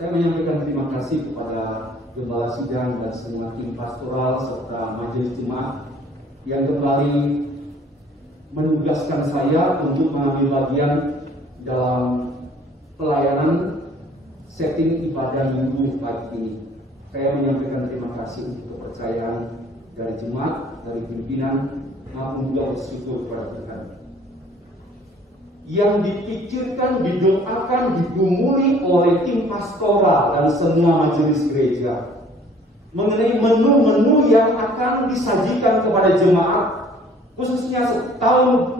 Saya menyampaikan terima kasih kepada Gembala Sidang dan semua tim pastoral serta majelis jemaat yang kembali menugaskan saya untuk mengambil bagian dalam pelayanan setting ibadah minggu pagi ini. Saya menyampaikan terima kasih untuk kepercayaan dari jemaat, dari pimpinan, maupun juga bersyukur kepada Tuhan. Yang dipikirkan, didoakan, digumuli oleh tim pastoral dan semua majelis gereja mengenai menu-menu yang akan disajikan kepada jemaat, khususnya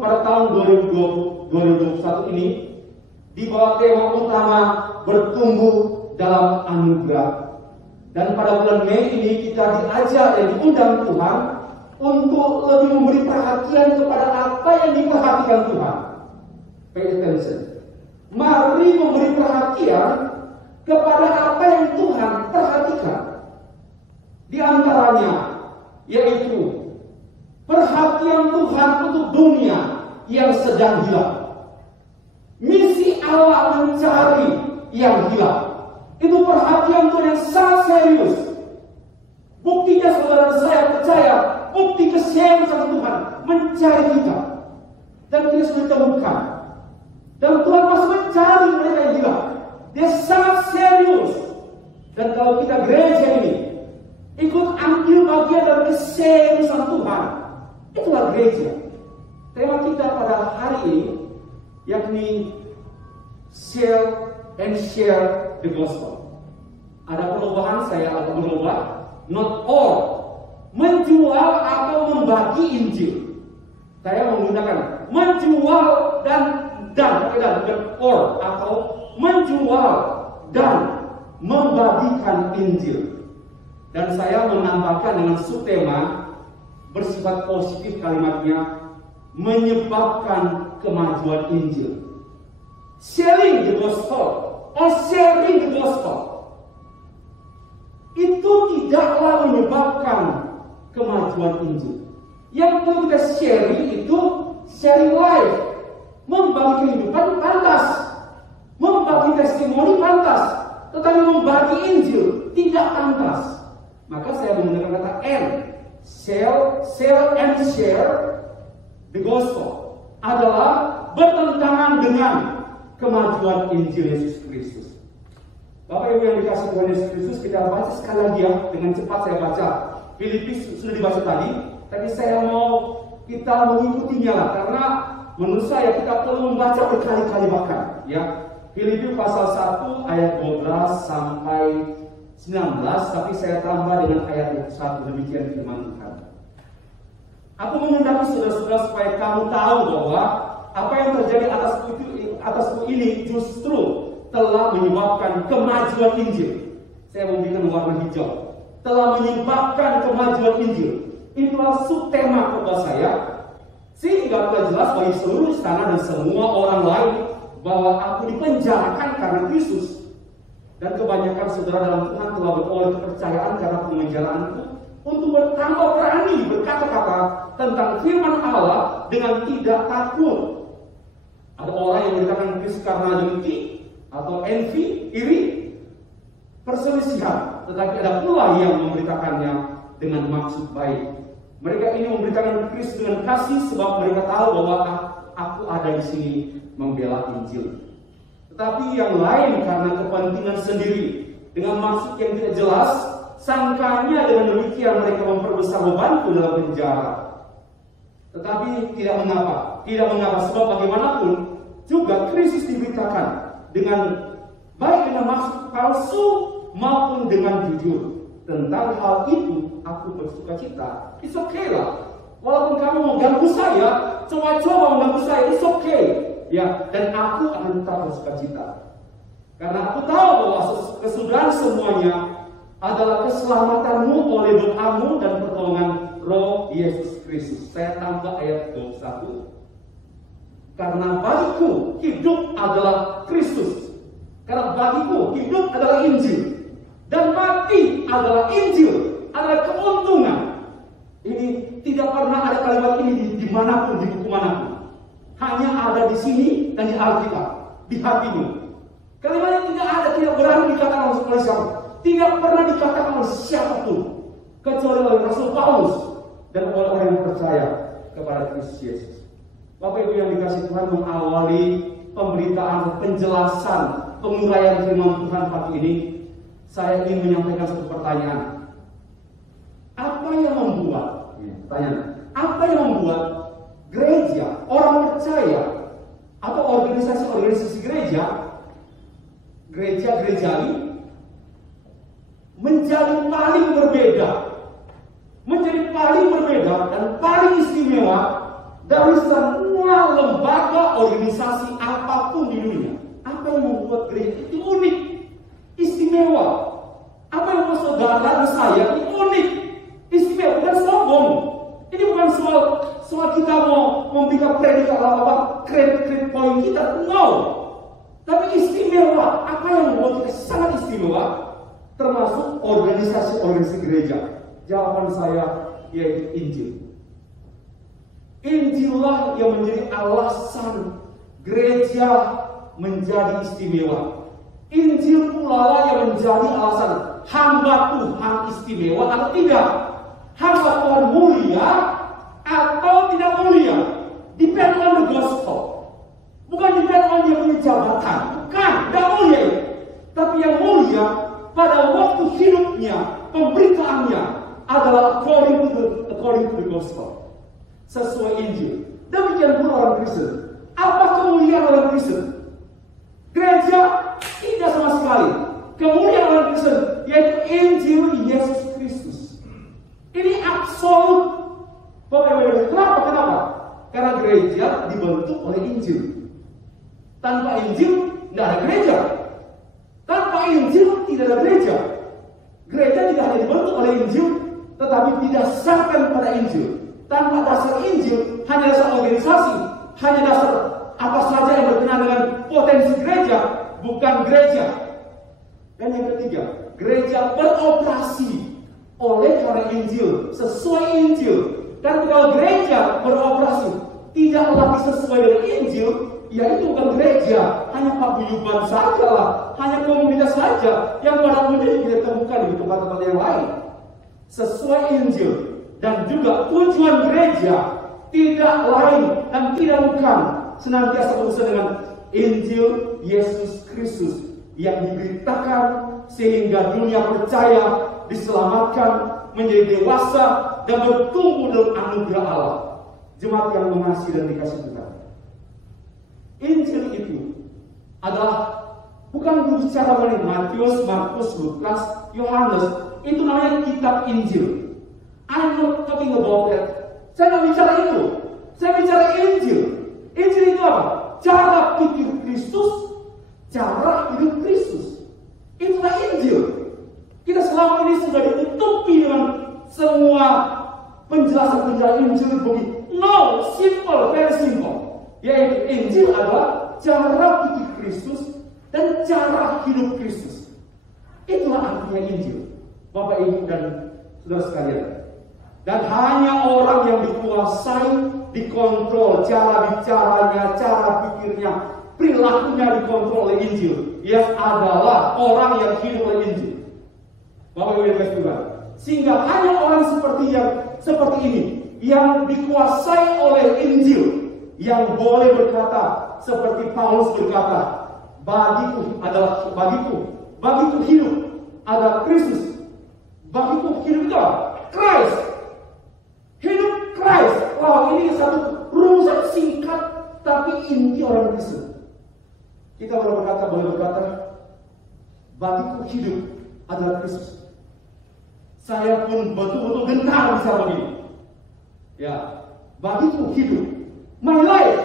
pada tahun 2021 ini, di bawah tema utama bertumbuh dalam anugerah. Dan pada bulan Mei ini kita diajar dan diundang Tuhan untuk lebih memberi perhatian kepada apa yang diperhatikan Tuhan. Pay attention. Mari memberi perhatian kepada apa yang Tuhan perhatikan. Di antaranya yaitu perhatian Tuhan untuk dunia yang sedang hilang. Misi Allah mencari yang hilang. Itu perhatian Tuhan yang sangat serius. Buktinya saudara saya percaya, bukti keseriusan Tuhan mencari kita. Dan kita sudah temukan. Dan Tuhan masih mencari mereka yang hilang. Dia sangat serius. Dan kalau kita gereja ini ikut ambil bagian dari keseriusan Tuhan, itulah gereja. Tema kita pada hari ini yakni sell and share the gospel. Ada perubahan, saya agak berubah. Not all. Menjual atau membagi Injil. Saya menggunakan menjual dan or atau menjual dan membagikan Injil. Dan saya menambahkan dengan subtema bersifat positif kalimatnya, menyebabkan kemajuan Injil. Sharing the gospel or sharing the gospel itu tidaklah menyebabkan kemajuan Injil. Yang perlu kita sharing itu sharing life, membagi kehidupan pantas, membagi testimoni pantas, tetapi membagi Injil tidak pantas. Maka saya menggunakan kata and, sell and share the gospel adalah bertentangan dengan kemajuan Injil Yesus Kristus. Bapak Ibu yang dikasih Tuhan Yesus Kristus, kita baca sekali lagi ya, dengan cepat saya baca. Filipi sudah dibaca tadi, tapi saya mau kita mengikutinya lah, karena menurut saya kita perlu membaca berkali-kali bahkan ya. Filipi pasal 1 ayat 12 sampai 19, tapi saya tambah dengan ayat 21, demikian firman Tuhan. Aku menghendaki saudara-saudara supaya kamu tahu bahwa apa yang terjadi atasku ini justru telah menyebabkan kemajuan Injil. Saya memberikan warna hijau. Telah menyebabkan kemajuan Injil. Itulah subtema khotbah saya, sehingga telah jelas bagi seluruh istana dan semua orang lain bahwa aku dipenjarakan karena Kristus. Dan kebanyakan saudara dalam Tuhan telah beroleh kepercayaan karena pemenjaraanku, untuk bertambah berani berkata-kata tentang firman Allah dengan tidak takut. Ada orang yang menyatakan Kristus karena dengki atau envy, iri, perselisihan. Tetapi ada pula yang memberitakannya dengan maksud baik. Mereka ini memberitakan Kristus dengan kasih sebab mereka tahu bahwa aku ada di sini membela Injil. Tetapi yang lain karena kepentingan sendiri, dengan maksud yang tidak jelas, sangkanya dengan demikian mereka memperbesar bebanku dalam penjara. Tetapi tidak mengapa, sebab bagaimanapun juga Kristus diberitakan dengan baik dengan maksud palsu maupun dengan jujur. Tentang hal itu aku bersuka cita. It's okay lah. Walaupun kamu mau ganggu saya, coba-coba mengganggu saya, it's okay. Ya, dan aku akan tetap bersuka cita. Karena aku tahu bahwa kesudahan semuanya adalah keselamatanmu oleh doamu dan pertolongan Roh Yesus Kristus. Saya tambah ayat 21. Karena bagiku hidup adalah Kristus. Karena bagiku hidup adalah Injil. Dan mati adalah Injil, adalah keuntungan. Ini tidak pernah ada kalimat ini dimanapun, di buku manapun. Hanya ada di sini dan di Alkitab, di hatimu. Kalimat yang tidak ada, tidak berani dikatakan oleh siapa. Tidak pernah dikatakan oleh siapapun kecuali oleh Rasul Paulus dan orang-orang yang percaya kepada Kristus Yesus. Bapak Ibu yang dikasih Tuhan, mengawali pemberitaan, penjelasan, penguraian firman Tuhan pagi ini, saya ingin menyampaikan satu pertanyaan. Apa yang membuat, apa yang membuat gereja, orang percaya, atau organisasi-organisasi gereja-gerejawi menjadi paling berbeda dan paling istimewa dari semua lembaga organisasi apapun di dunia? Apa yang membuat gereja itu unik, istimewa? Apa yang membuat saudara dan saya itu unik, istimewa? Bukan sombong. Ini bukan soal kita mau memberikan predikat apa kredit poin kita, no. Tapi istimewa. Apa yang membuat kita sangat istimewa? Termasuk organisasi gereja. Jawaban saya yaitu Injil. Injillah yang menjadi alasan gereja menjadi istimewa. Injil pula yang menjadi alasan hamba Tuhan istimewa atau tidak. Hamba Tuhan mulia atau tidak mulia. Depend on the gospel. Bukan depend on dia punya jabatan. Bukan, tidak mulia. Tapi yang mulia pada waktu hidupnya, pemberitaannya adalah according to the gospel. Sesuai Injil. Demikian pula orang Kristen. Apa kemuliaan orang Kristen? Gereja tidak sama sekali. Kemuliaan orang Kristen yaitu Injil Yesus Kristus. Ini absolut. Kenapa? Karena gereja dibentuk oleh Injil. Tanpa Injil tidak ada gereja. Tanpa Injil tidak ada gereja. Gereja tidak hanya dibentuk oleh Injil, tetapi didasarkan pada Injil. Tanpa dasar Injil, hanya dasar organisasi, hanya dasar apa saja yang berkenaan dengan potensi gereja, bukan gereja. Dan yang ketiga, gereja beroperasi oleh karena Injil, sesuai Injil. Dan kalau gereja beroperasi tidak lagi sesuai dengan Injil, ya itu bukan gereja, hanya paguyuban saja lah, hanya komunitas saja yang pada umumnya kita temukan di tempat-tempat yang lain. Sesuai Injil dan juga tujuan gereja tidak lain dan tidak bukan senantiasa berusaha dengan Injil Yesus Kristus yang diberitakan sehingga dunia percaya, diselamatkan, menjadi dewasa dan bertumbuh dalam anugerah Allah. Jemaat yang mengasihi dan dikasih Tuhan. Injil itu adalah bukan berbicara mengenai Matius, Markus, Lukas, Yohanes. Itu namanya kitab Injil. I'm not talking about that. Saya tidak bicara itu. Saya bicara Injil. Injil itu apa? Cara pikir Kristus, cara hidup Kristus. Itulah Injil. Kita selama ini sudah ditutupi dengan semua penjelasan Injil begitu. No, simple, very simple. Yaitu Injil adalah cara pikir Kristus dan cara hidup Kristus. Itulah artinya Injil, Bapak Ibu dan saudara sekalian. Dan hanya orang yang dikuasai, dikontrol cara bicaranya, cara pikirnya, perilakunya dikontrol oleh Injil. Ia adalah orang yang hidup oleh Injil. Bapak Ibu dan Tuhan. Sehingga hanya orang seperti ini yang dikuasai oleh Injil, yang boleh berkata seperti Paulus berkata, bagiku hidup adalah Kristus. Bagiku hidup itu Christ. Hidup Christ. Wow, ini satu rumusan singkat tapi inti orang Kristen. Kita boleh berkata, bagiku hidup adalah Kristus. Saya pun betul-betul gentar bisa begini. Ya, bagiku hidup, my life,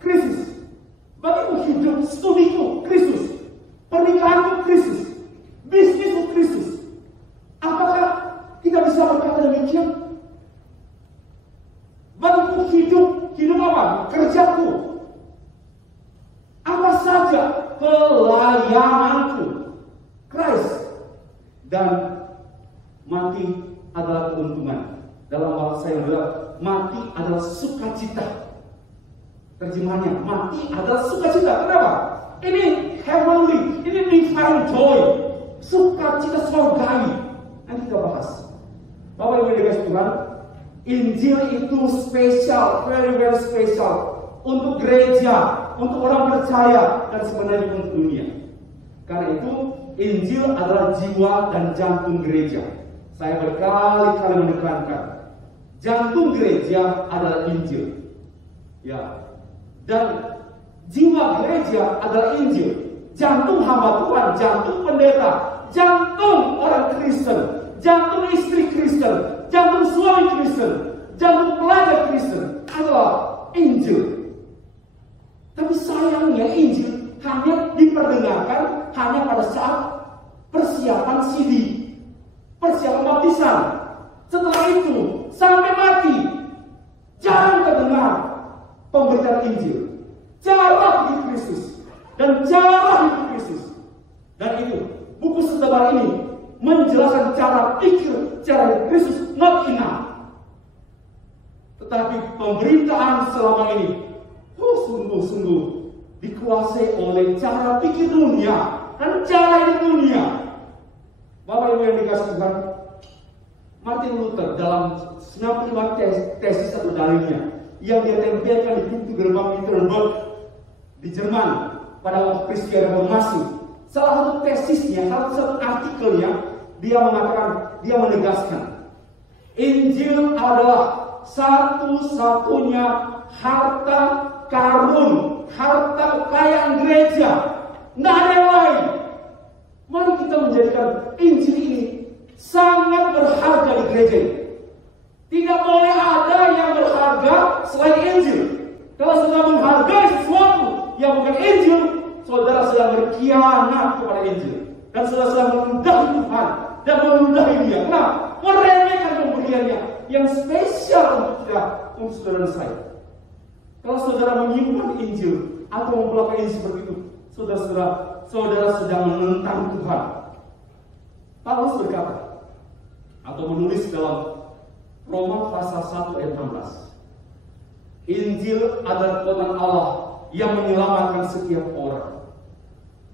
Kristus. Bagiku hidup, studiku Kristus, pernikahanku Kristus, bisnisku Kristus. Apakah kita bisa berkata demikian? Bagiku hidup apa? Kerjaku, apa saja pelayananku, Christ. Dan mati adalah keuntungan. Dalam bahasa yang benar, mati adalah sukacita. Terjemahannya, mati adalah sukacita. Kenapa? Ini heavenly, ini divine joy, sukacita surgawi. Nanti kita bahas. Bapak Ibu yang dikasih Tuhan, Injil itu spesial, very very spesial untuk gereja, untuk orang percaya, dan sebenarnya untuk dunia. Karena itu Injil adalah jiwa dan jantung gereja. Saya berkali-kali menekankan, jantung gereja adalah Injil. Ya. Dan jiwa gereja adalah Injil. Jantung hamba Tuhan, jantung pendeta, jantung orang Kristen, jantung istri Kristen, jantung suami Kristen, jantung pelajar Kristen adalah Injil. Tapi sayangnya Injil hanya diperdengarkan hanya pada saat persiapan CD, persiapan baptisan. Setelah itu sampai mati jarang terdengar pemberitaan Injil, cara hidup Kristus dan cara hidup Kristus. Dan itu buku setebal ini menjelaskan cara pikir, cara hidup Kristus, not enough. Tetapi pemberitaan selama ini sungguh-sungguh dikuasai oleh cara pikir dunia dan cara hidup dunia. Bapak Ibu yang dikasih Tuhan, Martin Luther dalam 95 tesis atau dalilnya yang dia tempelkan di pintu gerbang Wittenberg di Jerman pada waktu peristiwa reformasi, salah satu tesisnya, salah satu artikelnya, dia mengatakan, dia menegaskan, Injil adalah satu-satunya harta karun, harta kekayaan gereja. Tidak ada yang lain. Mari kita menjadikan Injil ini sangat berharga di gereja ini. Tidak boleh ada yang berharga selain Injil. Kalau sudah menghargai sesuatu yang bukan Injil, saudara sedang berkhianat kepada Injil. Dan saudara sedang merendahi Tuhan dan merendahi Dia. Nah, meremehkan pemberiannya yang spesial untuk kita, untuk saudara dan saya. Kalau saudara menyimpan Injil atau mempelajari Injil seperti itu, saudara sedang menentang Tuhan. Paulus berkata atau menulis dalam Roma pasal 1 ayat 16. Injil adalah firman Allah yang menyelamatkan setiap orang.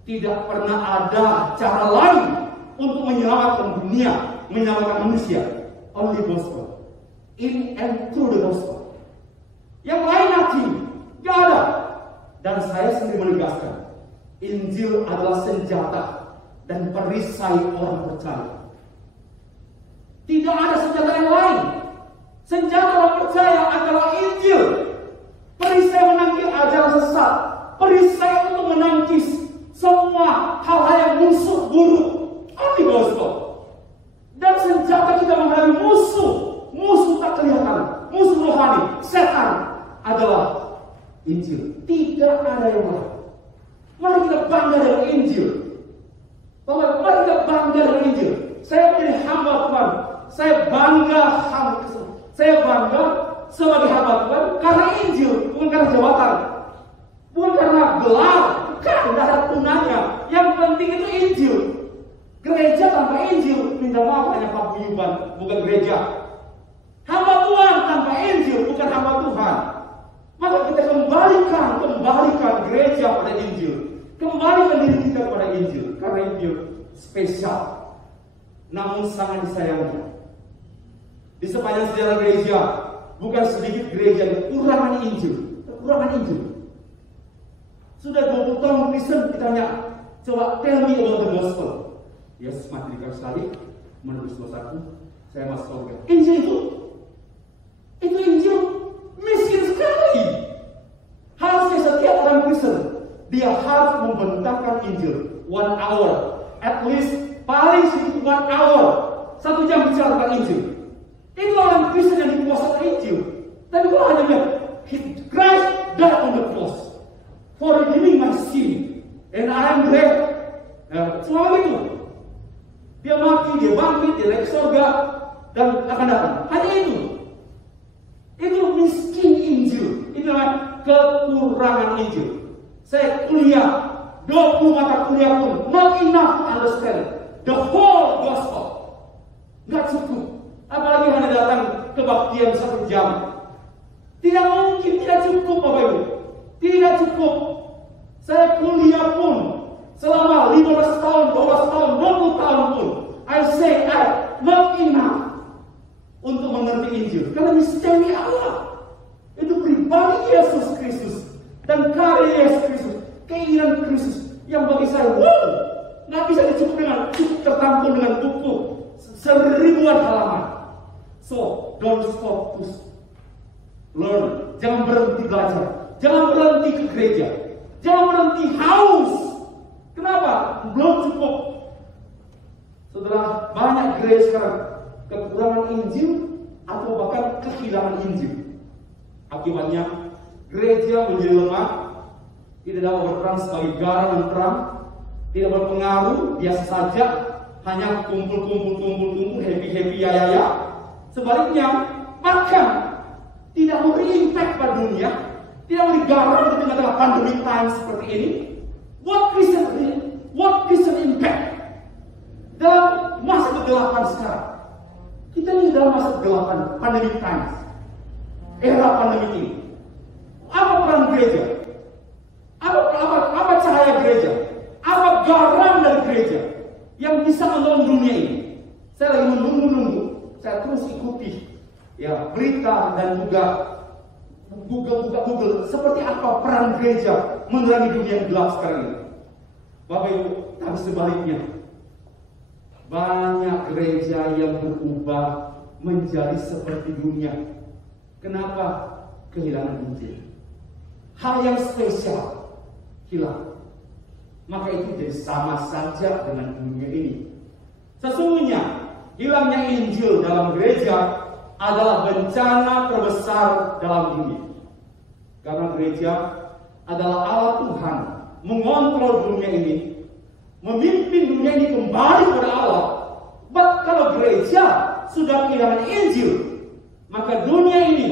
Tidak pernah ada cara lain untuk menyelamatkan dunia, menyelamatkan manusia. Only gospel. In and through the gospel. Yang lain nothing. Gak ada. Dan saya sendiri menegaskan, Injil adalah senjata dan perisai orang percaya. Tidak ada senjata yang lain. Senjata orang percaya adalah Injil. Perisai menangkis ajaran sesat. Perisai untuk menangkis semua hal-hal yang musuh buruk. Only gospel. Dan senjata kita menghadapi musuh tak kelihatan, musuh rohani, setan adalah Injil. Tidak ada yang lain. Mari kita bangga dengan Injil. Mari kita bangga dengan Injil. Saya menjadi hamba Tuhan. Saya bangga sebagai hamba Tuhan karena Injil, bukan karena jabatan, bukan karena gelar, bukan, tidak ada gunanya. Yang penting itu Injil. Gereja tanpa Injil, minta maaf, hanya paguyuban, bukan gereja. Hamba Tuhan tanpa Injil, bukan hamba Tuhan. Maka kita kembalikan gereja pada Injil. Kembalikan diri kita pada Injil. Karena Injil spesial, namun sangat disayangkan. Di sepanjang sejarah gereja, bukan sedikit gereja yang kekurangan Injil. Sudah 20 tahun Kristen ditanya, coba tell me about the gospel. Yesus mati di kayu salib, menebus dosaku, saya masuk surga. Injil itu Injil miskin sekali. Harusnya setiap orang Kristen dia harus membentangkan Injil 1 hour, at least paling sedikit 1 hour, 1 jam bicara tentang Injil. Itu orang Kristen yang dikuasai Injil. Tapi kalau hanya lihat Christ died on the cross for redeeming my sin, and I am dead. Semua itu. Dia mati, dia bangkit, dia naik surga dan akan datang. Hanya itu. Itu miskin Injil. Itu namanya kekurangan Injil. Saya kuliah 20 mata kuliah pun not enough to understand the whole gospel. Gak cukup. Apalagi hanya datang kebaktian 1 jam. Tidak mungkin, tidak cukup Bapak Ibu. Tidak cukup. Saya kuliah pun selama 15 tahun, 12 tahun, 20 tahun pun, I say not enough untuk mengerti Injil. Karena misteri Allah itu pribadi Yesus Kristus dan karya Yesus Kristus, keinginan Kristus yang bagi saya, nggak bisa cukup tertampung dengan buku seribuan halaman. So, don't stop to learn. Jangan berhenti belajar. Jangan berhenti ke gereja. Jangan berhenti haus. Kenapa? Belum cukup. Setelah banyak gereja sekarang kekurangan Injil atau bahkan kehilangan Injil. Akibatnya gereja menjadi lemah, tidak dapat berperan sebagai garam dan terang, tidak berpengaruh, biasa saja, hanya kumpul, happy ya. Sebaliknya, bahkan tidak memberi impact pada dunia, tidak memberi garam di tengah-tengah pandemi time seperti ini. What Christian impact dalam masa kegelapan sekarang? Kita ini dalam masa kegelapan pandemi times, era pandemi ini. Apa peran gereja? Apa cahaya gereja? Apa garam dari gereja yang bisa menolong dunia ini? Saya lagi menunggu. Saya terus ikuti ya berita dan juga Google seperti apa peran gereja menerangi dunia yang gelap sekarang ini. Bapak Ibu, tapi sebaliknya banyak gereja yang berubah menjadi seperti dunia. Kenapa? Kehilangan Injil. Hal yang spesial hilang. Maka itu jadi sama saja dengan dunia ini. Sesungguhnya hilangnya Injil dalam gereja adalah bencana terbesar dalam dunia. Karena gereja adalah Allah Tuhan, mengontrol dunia ini, memimpin dunia ini kembali kepada Allah. Kalau gereja sudah kehilangan Injil, maka dunia ini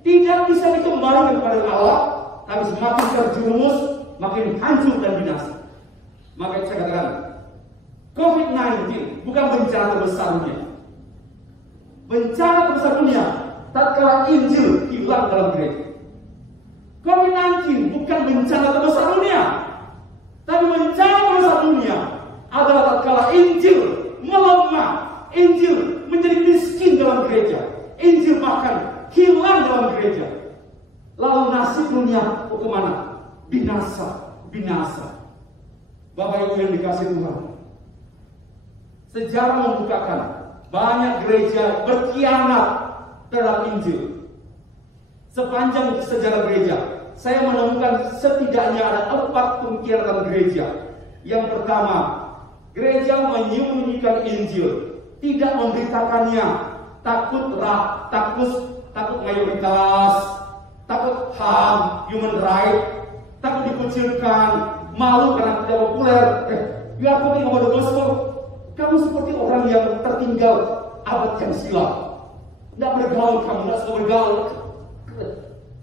tidak bisa dikembalikan kepada Allah, tapi semakin terjerumus, makin hancur dan binasa. Maka saya katakan, COVID-19 bukan bencana terbesar dunia. Bencana terbesar dunia tatkala Injil hilang dalam gereja. COVID-19 bukan bencana terbesar dunia, tapi bencana terbesar dunia adalah tatkala Injil melemah, Injil menjadi miskin dalam gereja, Injil bahkan hilang dalam gereja. Lalu nasib dunia kemana? Binasa. Bapak Ibu yang dikasihi Tuhan, sejarah membukakan banyak gereja berkhianat terhadap Injil. Sepanjang sejarah gereja, saya menemukan setidaknya ada 4 pengkhianatan gereja. Yang pertama, gereja menyembunyikan Injil, tidak memberitakannya, takut mayoritas, takut HAM, human right, takut dikucilkan, malu karena tidak populer. You are talking about the gospel. Kamu seperti orang yang tertinggal abad yang silam. Tidak bergaul, kamu tidak suka bergaul.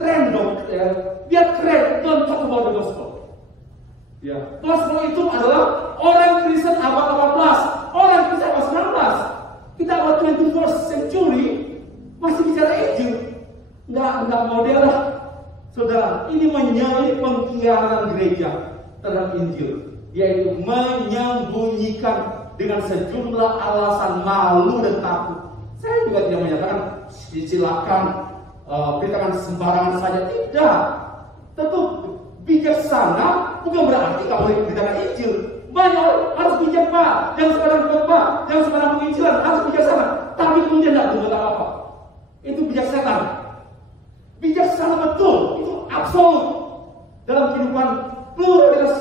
Tren dong, ya. Biar keren, don't talk about the gospel. Ya, gospel itu adalah orang Kristen abad 18, orang Kristen abad 19. Kita abad 21st century masih bicara Injil. Nggak model lah. Saudara, ini menjadi pengkhianatan gereja terhadap Injil, yaitu menyembunyikan dengan sejumlah alasan malu dan takut. Saya juga tidak menyatakan silakan beritakan sembarangan saja, tidak. Tentu bijaksana bukan berarti kamu boleh beritakan Injil. Banyak orang harus bijak, Pak, jangan sembarang khotbah, jangan sembarang penginjilan, harus bijaksana. Tapi kemudian tidak berbuat apa-apa. Itu bijaksana. Bijaksana betul, itu absolut dalam kehidupan pluralitas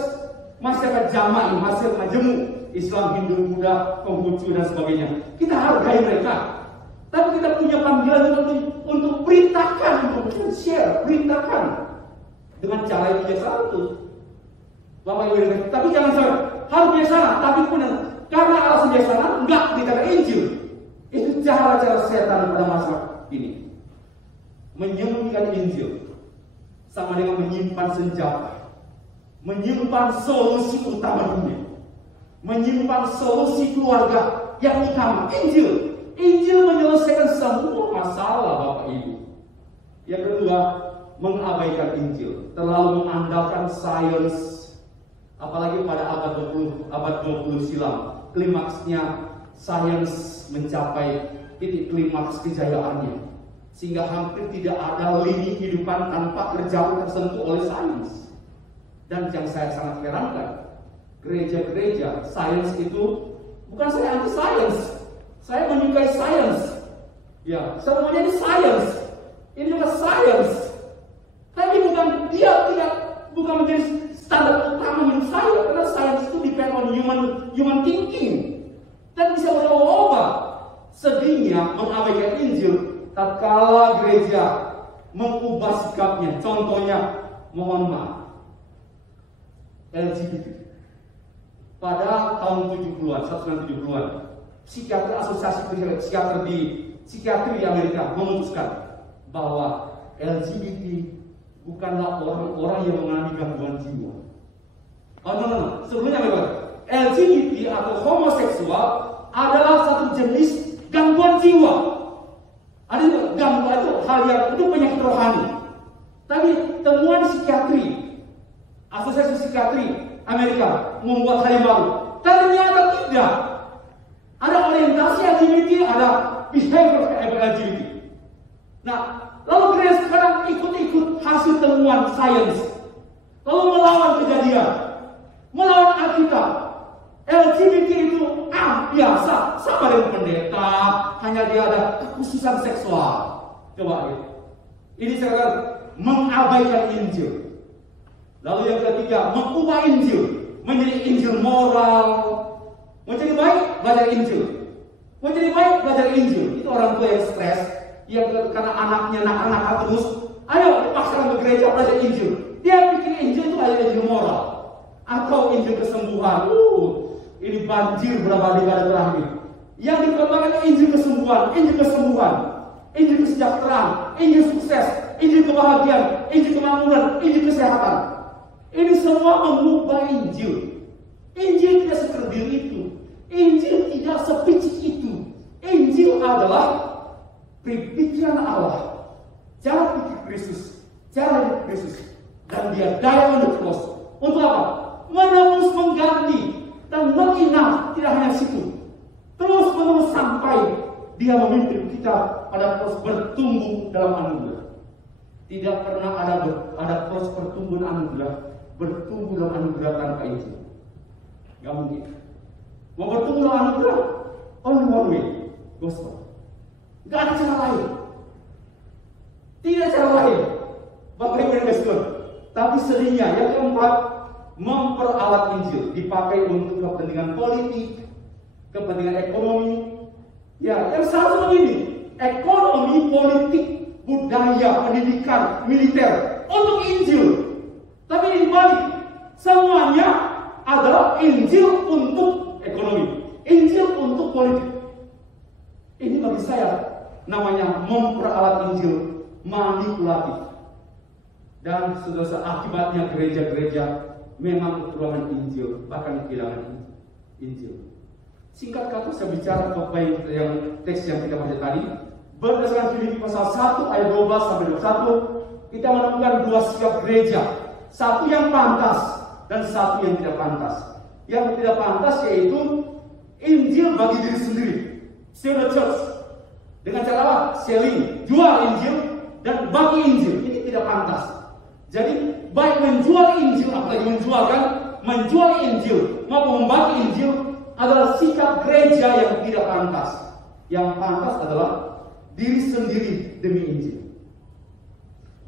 masyarakat jamaah, masyarakat majemuk, Islam, Hindu, Buddha, Konghucu dan sebagainya. Kita hargai mereka. Tapi kita punya panggilan untuk beritakan, untuk share, beritakan dengan cara yang bijaksana itu. Bapak Ibu, tapi jangan salah, harus bijaksana, tapi kemudian karena alasan bijaksana enggak beritakan Injil. Itu cara-cara setan pada masa ini. Menyembunyikan Injil sama dengan menyimpan senjata, menyimpan solusi utama dunia, menyimpan solusi keluarga yang utama, Injil. Injil menyelesaikan semua masalah, Bapak Ibu. Yang kedua, mengabaikan Injil, terlalu mengandalkan sains Apalagi pada abad 20 silam, klimaksnya sains mencapai titik klimaks kejayaannya, sehingga hampir tidak ada lini kehidupan tanpa tersentuh oleh sains. Dan yang saya sangat herankan, gereja-gereja sains itu, bukan saya anti sains, saya menyukai sains. Ya, semuanya ini sains, ini juga sains. Tapi bukan menjadi standar utama hidup saya, karena sains itu depend on human thinking dan bisa berubah-ubah. Sedihnya mengabaikan Injil tatkala gereja mengubah sikapnya. Contohnya, mohon maaf, LGBT. Pada tahun 70-an, 1970-an, asosiasi psikiatri di Amerika memutuskan bahwa LGBT bukanlah orang-orang yang mengalami gangguan jiwa. Oh, no. Sebelumnya memang LGBT atau homoseksual adalah satu jenis gangguan jiwa. Ada gangguan itu hal yang itu penyakit rohani. Tapi temuan psikiatri, asosiasi psikiatri Amerika membuat hal yang baru. Ternyata tidak. Ada orientasi LGBT, ada behavior LGBT. Nah, lalu gereja sekarang ikut-ikut hasil temuan sains, lalu melawan kejadian, melawan Alkitab. LGBT itu biasa, sama dengan pendeta, hanya dia ada kekhususan seksual. Coba lihat. Ini sekarang mengabaikan Injil. Lalu yang ketiga, mengubah Injil menjadi Injil moral. Mau jadi baik, belajar Injil. Mau jadi baik, belajar Injil. Itu orang tua yang stres, yang karena anaknya nakal-nakal terus, ayo dipaksakan ke gereja belajar Injil. Dia pikir Injil itu adalah Injil moral atau Injil kesembuhan. Ini banjir berapa dekade terakhir. Yang dikembangkan Injil kesembuhan, Injil kesejahteraan, Injil sukses, Injil kebahagiaan, Injil kemakmuran, Injil kesehatan. Ini semua mengubah Injil. Injil tidak sekerdil itu. Injil tidak sepicik itu. Injil adalah pikiran Allah, cara pikir Kristus, cara hidup Kristus, dan dia die on the cross. Untuk apa? Menembus, mengganti, dan menginap. Tidak hanya situ, terus menerus sampai dia memimpin kita pada proses bertumbuh dalam anugerah. Tidak pernah ada proses pertumbuhan anugerah, bertumbuh dalam anugerah tanpa Injil. Gak mungkin. Mau bertumbuh dalam anugerah, only one way, gospel. Gak ada cara lain. Tidak cara lain. Bapak Ibu yang Yesus. Tapi seringnya yang keempat, memperalat Injil dipakai untuk kepentingan politik, kepentingan ekonomi. Ya, yang satu begini, ekonomi, politik, budaya, pendidikan, militer untuk Injil. Tapi ini balik, semuanya adalah Injil untuk ekonomi, Injil untuk politik. Ini bagi saya namanya memperalat Injil manipulatif. Dan saudara, akibatnya gereja-gereja memang kekurangan Injil, bahkan kehilangan Injil. Singkat kata saya bicara Bapak yang teks yang kita baca tadi, berdasarkan Filipi pasal 1 ayat 12 sampai 21, kita menemukan dua sikap gereja, satu yang pantas dan satu yang tidak pantas. Yang tidak pantas yaitu Injil bagi diri sendiri, sell the church, dengan cara apa? Selling, jual Injil dan bagi Injil. Ini tidak pantas. Jadi baik menjual Injil, apalagi menjual Injil maupun membagi Injil adalah sikap gereja yang tidak pantas. Yang pantas adalah diri sendiri demi Injil.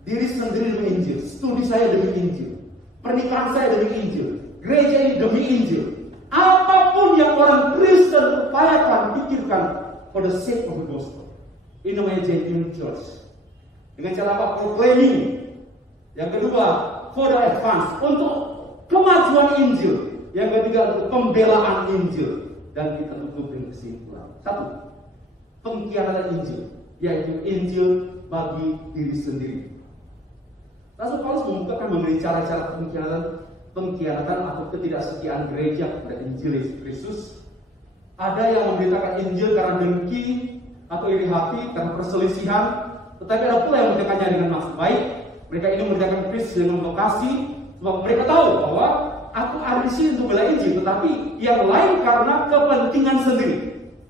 Diri sendiri demi Injil. Studi saya demi Injil. Pernikahan saya demi Injil. Gereja ini demi Injil. Apapun yang orang Kristen upayakan, pikirkan for the sake of the gospel. Ini namanya genuine church. Dengan cara apa? Proclaiming. Yang kedua, for the advance, untuk kemajuan Injil. Yang ketiga, untuk pembelaan Injil. Dan kita tutup dengan kesimpulan. Satu, pengkhianatan Injil, yaitu Injil bagi diri sendiri. Rasul Paulus membukakan memberi cara-cara pengkhianatan atau ketidaksetiaan gereja kepada Injil Yesus Kristus. Ada yang memberitakan Injil karena dengki atau iri hati, karena perselisihan. Tetapi ada pula yang memberitakannya dengan maksud baik. Mereka ini memberitakan Kristus dengan lokasi, sebab mereka tahu bahwa aku ada di sini untuk bela Injil, tetapi yang lain karena kepentingan sendiri.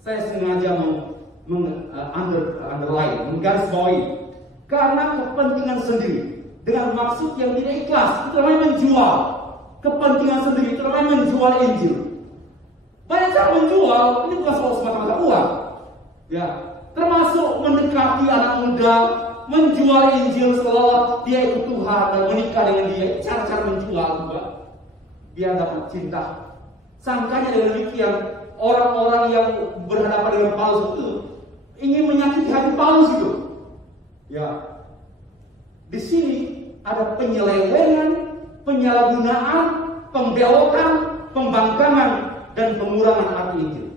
Saya sengaja underline, menggarisbawahi, karena kepentingan sendiri, dengan maksud yang tidak ikhlas. Itu namanya menjual kepentingan sendiri, itu namanya menjual Injil. Banyak cara menjual, ini bukan soal semata-mata uang, ya, termasuk mendekati anak muda, menjual Injil seolah dia itu Tuhan dan menikah dengan dia. Cara-cara menjual juga, biar dapat cinta. Sangkanya dengan demikian, orang-orang yang berhadapan dengan Paulus itu ingin menyakiti hati Paulus itu. Ya, di sini ada penyelewengan, penyalahgunaan, pembelokan, pembangkangan, dan pengurangan arti Injil.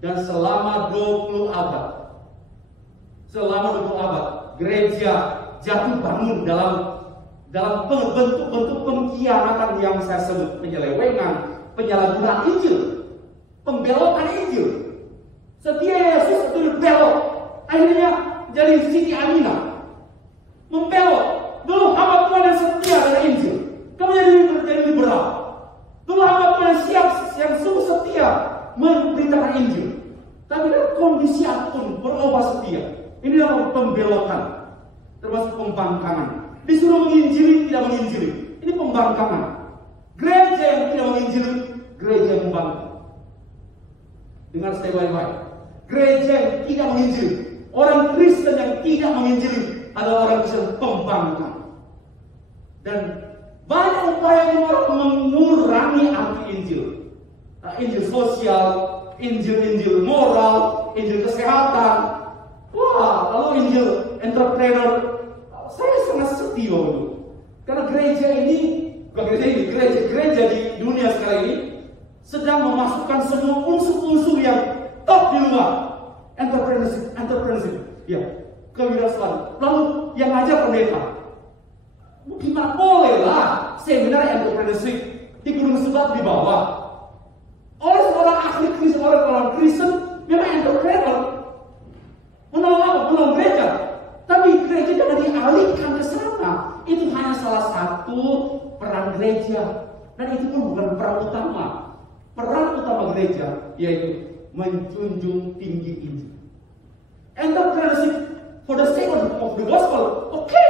Dan selama 20 abad, gereja jatuh bangun dalam bentuk-bentuk pengkhianatan yang saya sebut, penyelewengan, penyalahgunaan Injil, pembelokan Injil. Setia Yesus itu dibelok, akhirnya jadi Siti Aminah, membelok. Dulu hamba Tuhan yang setia dengan Injil, kemudian jadi liberal. Dulu hamba Tuhan yang sungguh setia memberitakan Injil, tapi kan kondisi pun berubah setia. Ini adalah pembelokan, termasuk pembangkangan. Disuruh menginjili, tidak menginjili. Ini pembangkangan. Gereja yang tidak menginjili, gereja yang membangkang. Dengar saya baik-baik. Gereja yang tidak menginjili, orang Kristen yang tidak menginjili adalah orang Kristen pembangkang. Dan banyak upaya mengurangi arti Injil. Injil sosial, Injil moral, Injil kesehatan. Wah, lalu Injil entrepreneur. Saya sangat setia itu. Karena gereja di dunia sekarang ini sedang memasukkan semua unsur-unsur yang top di luar. Entrepreneurship, ya, kewirausahaan. Lalu yang ngajar pendeta. Gimana bolehlah seminar entrepreneurship di Gunung Sebat di bawah. Oleh seorang ahli Kristen, orang Kristen memang entrepreneur, menolong gereja. Tapi gereja jangan dialihkan ke sana. Itu hanya salah satu peran gereja, dan itu pun bukan peran utama. Peran utama gereja yaitu menjunjung tinggi Injil. Entrepreneurship for the sake of the gospel, oke.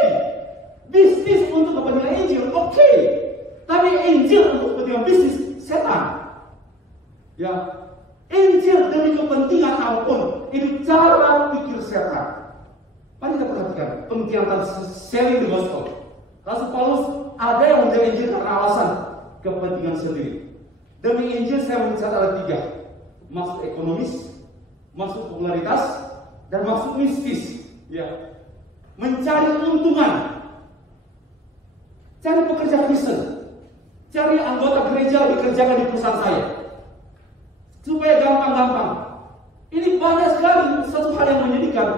Bisnis untuk kepentingan Injil, oke. Tapi Injil untuk kepentingan bisnis, setan. Ya, Injil demi kepentingan apapun, itu cara pikir setan. Mari kita perhatikan pengkhianatan selling the gospel. Rasul Paulus ada yang menjadi Injil karena alasan kepentingan sendiri. Demi Injil saya mencatat ada 3. Maksud ekonomis, maksud popularitas, dan maksud mistis. Ya, mencari keuntungan, cari pekerja Kristen, cari anggota gereja dikerjakan di perusahaan saya, supaya gampang-gampang. Ini banyak sekali satu hal yang menyedihkan.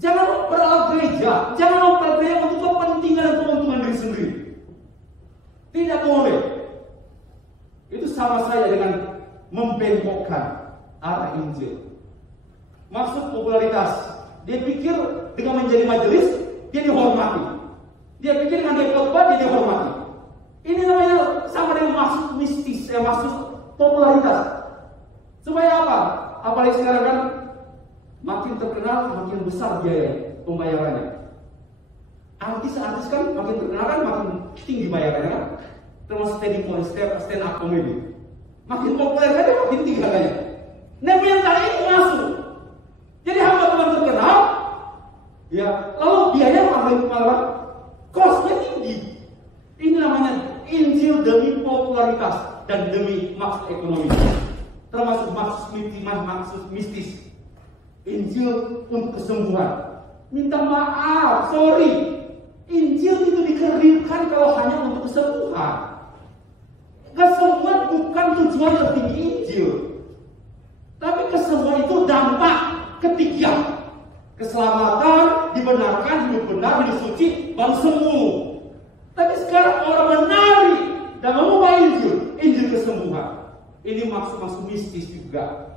Jangan memperalat gereja, jangan memperalat gereja untuk kepentingan dan keuntungan diri sendiri. Tidak boleh. Itu sama saja dengan membengkokkan arah Injil. Maksud popularitas, dia pikir dengan menjadi majelis dia dihormati. Dia pikir dengan dia khotbah dia dihormati. Ini namanya sama dengan maksud mistis, maksud popularitas. Supaya apa? Apalagi sekarang kan makin terkenal, makin besar biaya pembayarannya. Artis-artis kan makin terkenal kan makin tinggi bayarannya kan. Termasuk stand up comedy. Makin populer kan makin tinggi harganya. Nah, mental ini masuk. Jadi hamba Tuhan terkenal, ya, lalu biayanya malah cost-nya tinggi. Ini namanya Injil demi popularitas dan demi maksud ekonomi. Termasuk maksud mistis. Injil untuk kesembuhan. Minta maaf, sorry. Injil itu dikirimkan kalau hanya untuk kesembuhan. Kesembuhan bukan tujuan tertinggi Injil. Tapi kesembuhan itu dampak ketiga. Keselamatan, dibenarkan, hidup benar, hidup suci, baru sembuh. Tapi sekarang orang menari dan mengubah Injil kesembuhan. Ini maksud mistis juga.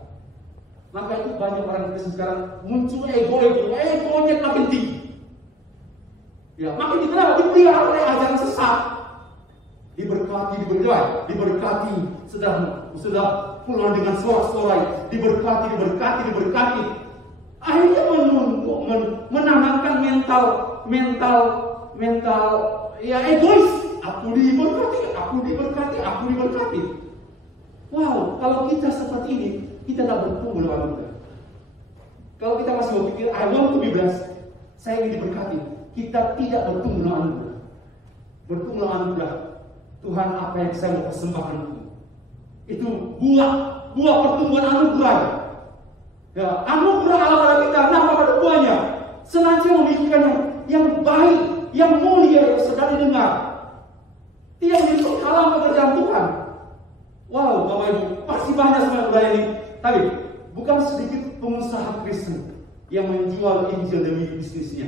Maka itu banyak orang Kristen sekarang muncul egonya makin tinggi. Ya, makin dipelihara oleh ajaran sesat. Diberkati diberkati, sudah puluhan dengan sorak-sorai, diberkati. Akhirnya menanamkan mental ya egois. Aku diberkati. Wow, kalau kita seperti ini, kita tak bertumbuh dalam anugerah. Kalau kita masih berpikir, I want to be blessed, saya ingin diberkati, kita tidak bertumbuh dalam anugerah. Bertumbuh dalam anugerah, Tuhan, apa yang saya mau persembahkan itu buah pertumbuhan anugerah. Ya, anugerah Allah pada kita, nama pada buahnya, senantiasa memikirkan yang baik, yang mulia, yang sedang didengar. Tidak menjadi halang pekerjaan Tuhan. Wow, Bapak Ibu, pasti banyak sebenarnya budaya ini. Tapi bukan sedikit pengusaha Kristen yang menjual Injil demi bisnisnya.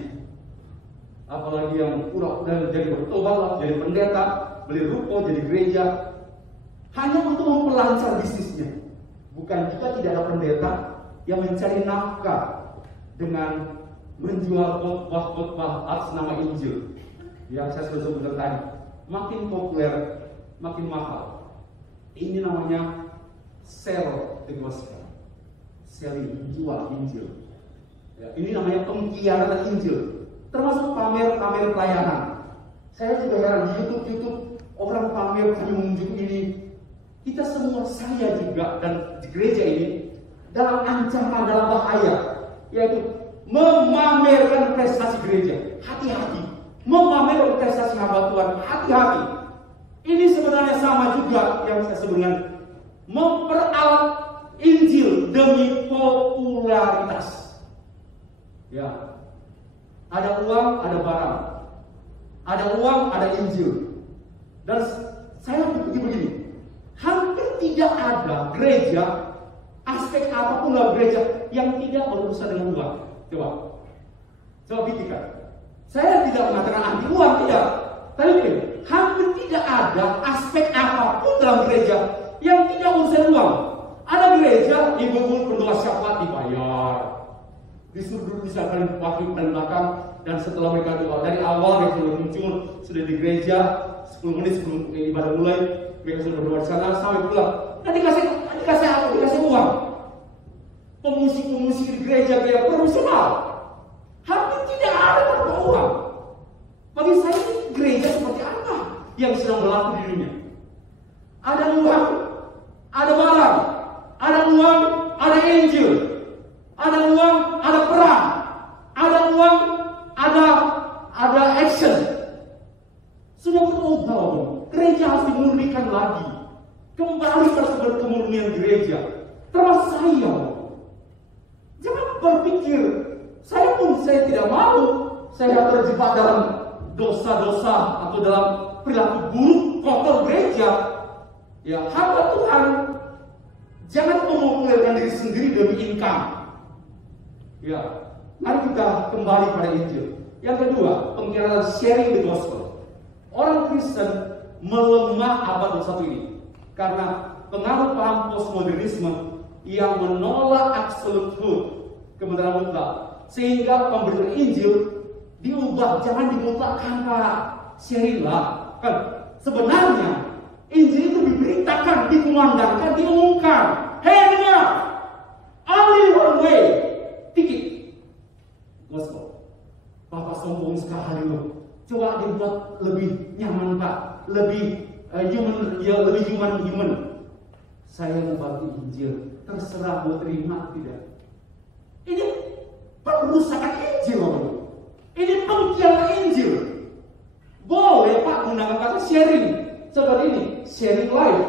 Apalagi yang pura-pura jadi bertobat, jadi pendeta, beli ruko, jadi gereja, hanya untuk memperlancar bisnisnya. Bukan juga tidak ada pendeta yang mencari nafkah dengan menjual khotbah atas nama Injil. Yang saya sudah sebutkan tadi, makin populer, makin mahal. Ini namanya sell the gospel, selling, jual Injil. Ya, ini namanya pengkhianatan Injil, termasuk pamer pelayanan. Saya juga heran di YouTube orang pamer kami menunjuk ini. Kita semua, saya juga dan di gereja ini dalam ancaman, dalam bahaya, yaitu memamerkan prestasi gereja. Hati-hati, memamerkan prestasi hamba Tuhan. Hati-hati. Ini sebenarnya sama juga yang saya sebutkan, memperalat Injil demi popularitas. Ya, ada uang, ada barang, ada uang, ada Injil. Dan saya pikir begini, hampir tidak ada gereja, aspek apapun dalam gereja yang tidak berurusan dengan uang. Coba pikirkan. Saya tidak mengatakan anti uang, tidak. Tapi hampir tidak ada aspek apapun dalam gereja yang tidak urusan uang. Ada gereja, ibu-ibu pendoa syafaat dibayar, disuruh duduk misalkan wakil paling belakang, dan setelah mereka doa dari awal mereka sudah muncul, sudah di gereja 10 menit sebelum ibadah mulai, mereka sudah berdoa di sana sampai pulang. Dan dikasih uang. Pemusik di gereja profesional, hampir tidak ada tanpa uang. Bagi saya gereja seperti apa yang sedang berlaku di dunia? Ada uang, ada barang, ada uang, ada Injil, ada uang, ada perang, ada uang, ada action. Sudah berubah, gereja harus dimurnikan lagi, kembali pada kemurnian gereja. Termasuk saya, jangan berpikir saya tidak mau saya terjebak dalam dosa-dosa atau dalam perilaku buruk kotor gereja. Ya, hamba Tuhan jangan memopulerkan diri sendiri demi income. Ya, mari kita kembali pada Injil. Yang kedua, pengkhianatan, sharing the gospel. Orang Kristen melemah abad 21 ini karena pengaruh paham postmodernisme yang menolak absolute truth, kebenaran mutlak, sehingga pemberitaan Injil diubah, jangan dimutlakkan, Pak. Sharinglah. Kan sebenarnya Injil itu diberitakan, dikumandangkan, diumumkan. Hei dengar, only one way, tiket gospel. Bapak sombong sekali loh. Coba dibuat lebih nyaman, Pak, lebih human. Saya mau bagi Injil, terserah mau terima tidak. Ini perusakan Injil, Bapak. Ini pengkhianatan Injil. Boleh Pak gunakan kata sharing seperti ini, sharing life.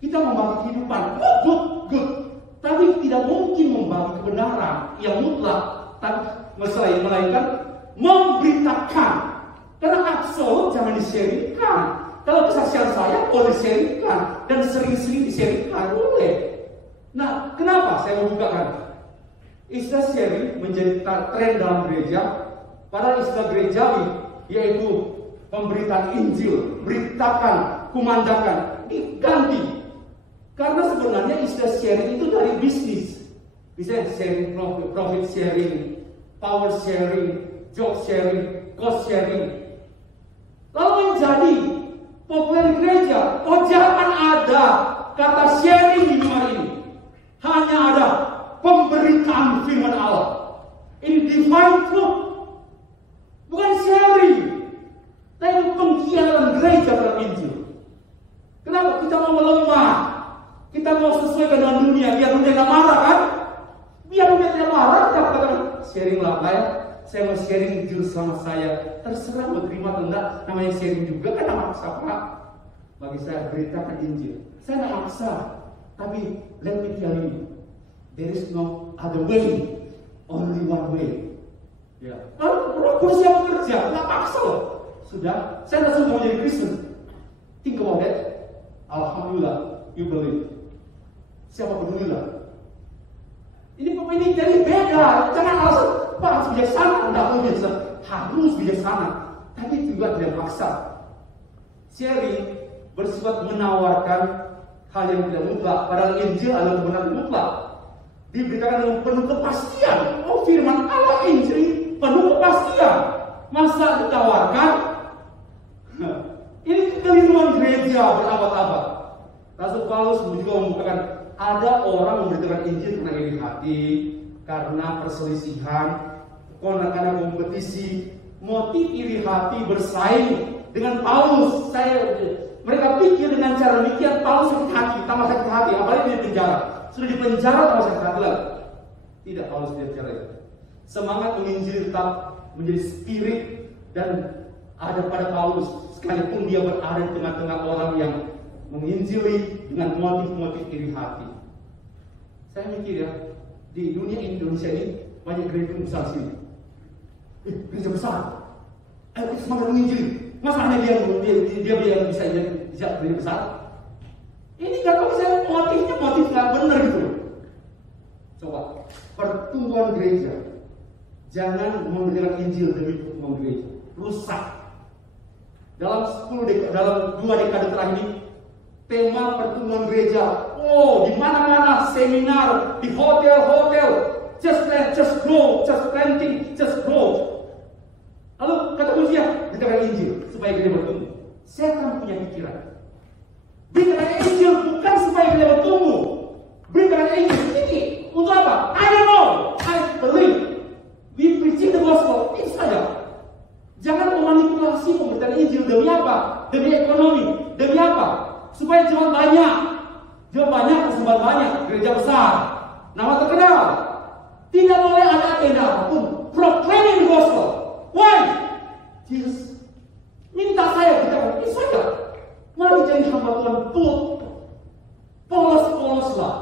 Kita membagi kehidupan, good. Tapi tidak mungkin membagi kebenaran yang mutlak, tapi melainkan memberitakan. Karena absolut jangan di-sharingkan. Kalau kesaksian saya boleh di-sharingkan dan sering-sering di-sharingkan, boleh. Nah, kenapa saya membukakan? Istilah sharing menjadi tren dalam gereja, padahal istilah gerejawi yaitu pemberitaan Injil, beritakan, kumandangkan, diganti. Karena sebenarnya istilah sharing itu dari bisnis. Bisa sharing profit sharing, power sharing, job sharing, cost sharing. Lalu menjadi populer gereja. Oh, jangan ada kata sharing di mimbar ini. Hanya ada pemberitaan firman Allah. Ini divine truth. Bukan sharing. Tapi pengkhianatan gereja dalam Injil. Kenapa kita mau melemah? Kita mau sesuaikan dengan dunia, biar dunia tidak marah kan? Biar dunia tidak marah, kita katakan sharing lah ya. Saya mau sharing jurus sama saya. Terserah mau terima atau enggak, namanya sharing juga kan tidak maksa Pak. Bagi saya beritakan Injil. Saya tidak maksa, tapi let me tell you, there is no other way, only one way. Ya, kalau siapa kerja, nggak paksa loh. Sudah, saya tidak suka menjadi Kristen. Think about that. Alhamdulillah, you believe. Siapa pedulilah? Ini jadi beda. Jangan alasan, Pak harus bijaksana. Tidak perlu bijaksana, harus bijaksana. Tapi juga tidak paksa. Sharing bersifat menawarkan hal yang tidak mutlak. Padahal Injil adalah kebenaran mutlak. Diberitakan dengan penuh kepastian. Oh, firman Allah Injil penuh kepastian. Masa ditawarkan? Ini kekeliruan gereja berabad-abad. Rasul Paulus juga membukakan ada orang memberitakan Injil karena iri hati, karena perselisihan, karena kompetisi, motif iri hati bersaing dengan Paulus. Mereka pikir dengan cara demikian Paulus sakit hati, tambah sakit hati, apalagi di penjara. Sudah di penjara tambah sakit hati lagi. Tidak, Paulus tidak bicara itu. Semangat menginjil tetap menjadi spirit dan ada pada Paulus, sekalipun dia berada di tengah-tengah orang yang menginjili dengan motif-motif iri hati. Saya mikir ya, di dunia Indonesia ini banyak gereja besar sini. Gereja besar. Ayo kita semangat menginjili. Masa hanya dia yang bisa gereja besar? Ini kalau saya motifnya motif nggak benar gitu. Coba pertumbuhan gereja. Jangan memberitakan Injil demi pertumbuhan gereja. Rusak. Dalam 2 dekade terakhir ini, tema pertumbuhan gereja, di mana-mana seminar, di hotel-hotel, just grow, just planting, just grow. Lalu kata kuncinya, beritakan Injil supaya gereja bertumbuh. Setan punya pikiran. Beritakan Injil bukan supaya gereja bertumbuh. Beritakan Injil ini untuk apa? I don't know, I believe. We preaching the gospel, itu saja. Jangan memanipulasi pemberitaan Injil demi apa? Demi ekonomi, demi apa? Supaya jual banyak, kesembar banyak, gereja besar, nama terkenal. Tidak boleh ada agenda apapun. Proclaiming the gospel. Why? Jesus minta saya beritakan ini saja. Mari jadi hamba Tuhan polos lah.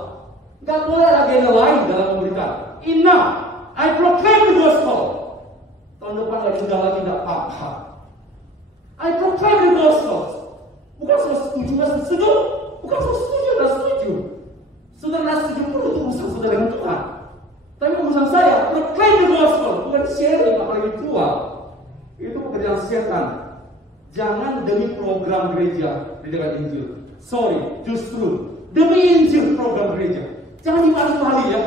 Gak boleh ada agenda lain dalam pemberitaan. Enough. I proclaim the gospel. Tahun depan lagi tidak apa-apa. I proclaim the gospel. Bukan saya setuju, nggak setuju. Bukan saya setuju, nggak setuju. Saudara nggak setuju pun itu urusan saudara dengan Tuhan. Tapi urusan saya, proclaim the gospel, bukan sharing apalagi tua. Itu pekerjaan setan. Jangan demi program gereja didengar Injil. Sorry, justru demi Injil program gereja. Jangan dibalik-balik ya.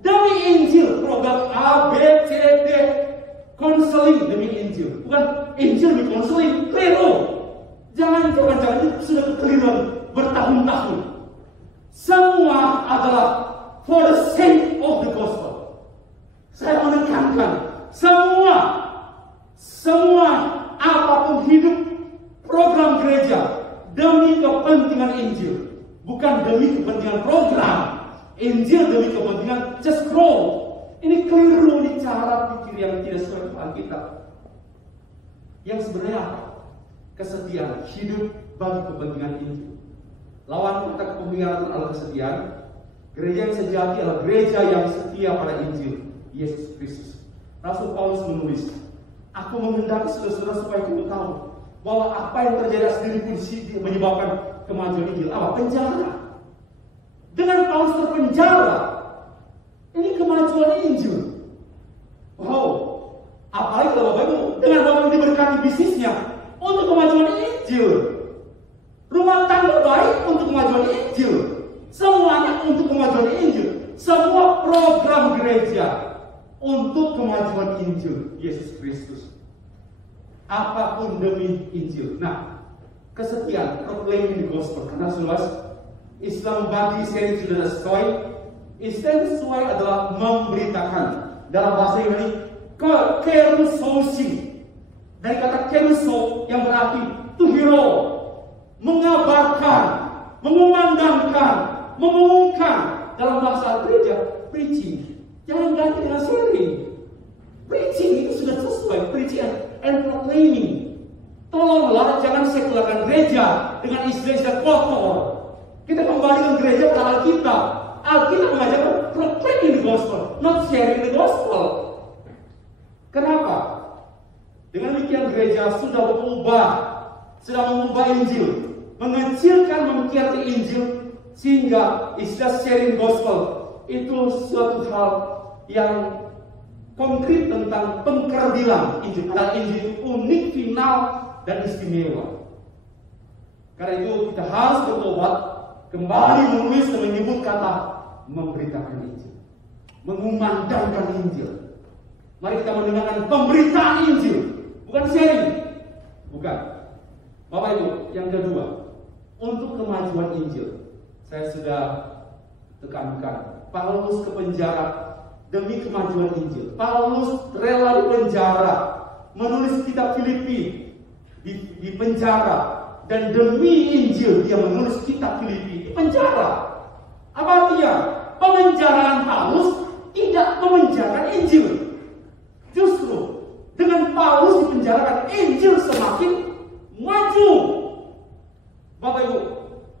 Demi Injil program A, B, C, D. Konseling demi Injil, bukan Injil demi konseling. Keliru. Jangan itu sudah kekeliruan bertahun-tahun. Semua adalah for the sake of the gospel. Saya menekankan semua apapun hidup program gereja demi kepentingan Injil, bukan demi kepentingan program. Injil demi kepentingan just grow. Ini keliru, ini cara pikir yang tidak sesuai dengan Alkitab. Yang sebenarnya apa? Kesetiaan, hidup bagi kepentingan Injil. Lawan kata kepemilikan adalah kesetiaan. Gereja yang sejati adalah gereja yang setia pada Injil Yesus Kristus. Rasul Paulus menulis, aku menghendaki saudara-saudara supaya kamu tahu bahwa apa yang terjadi sendiri pun menyebabkan kemajuan Injil. Apa? Penjara. Dengan Paulus terpenjara, ini kemajuan Injil. Wow. Apalagi kalau Bapak Ibu dengan Bapak diberkati bisnisnya untuk kemajuan Injil. Rumah tangga baik untuk kemajuan Injil. Semuanya untuk kemajuan Injil. Semua program gereja untuk kemajuan Injil Yesus Kristus. Apapun demi Injil. Nah, Kesekian, proclaiming the gospel. Karena saudara, Islam bagi seri sudah sesuai. Islam sesuai adalah memberitakan. Dalam bahasa Yunani, kerusosi. Dari kata keruso yang berarti to hero, mengabarkan, mengumandangkan, mengumumkan. Dalam bahasa gereja, preaching. Jangan ganti dengan sharing. Preaching itu sudah sesuai, preaching and proclaiming. Tolonglah jangan sekularkan gereja dengan istilah-istilah kotor. Kita kembalikan gereja ke Alkitab. Alkitab mengajarkan proclaiming the gospel, not sharing the gospel. Kenapa? Dengan demikian gereja sudah berubah, sudah mengubah Injil, mengecilkan mengkiati Injil, sehingga istilah sharing gospel itu suatu hal yang konkret tentang pengkerdilan Injil. Karena Injil unik, final, dan istimewa. Karena itu kita harus bertobat, kembali menulis dan menyebut kata memberitakan Injil, mengumandangkan Injil. Mari kita mendengarkan pemberitaan Injil, bukan sharing, bukan. Bapak Ibu, yang kedua, untuk kemajuan Injil, saya sudah tekankan. Paulus ke penjara demi kemajuan Injil. Paulus rela di penjara, menulis kitab Filipi di penjara, dan demi Injil dia menulis kitab Filipi di penjara. Apa artinya? Pemenjaraan Paulus tidak memenjarakan Injil. Justru dengan Paulus dipenjarakan, Injil semakin maju. Bapak Ibu,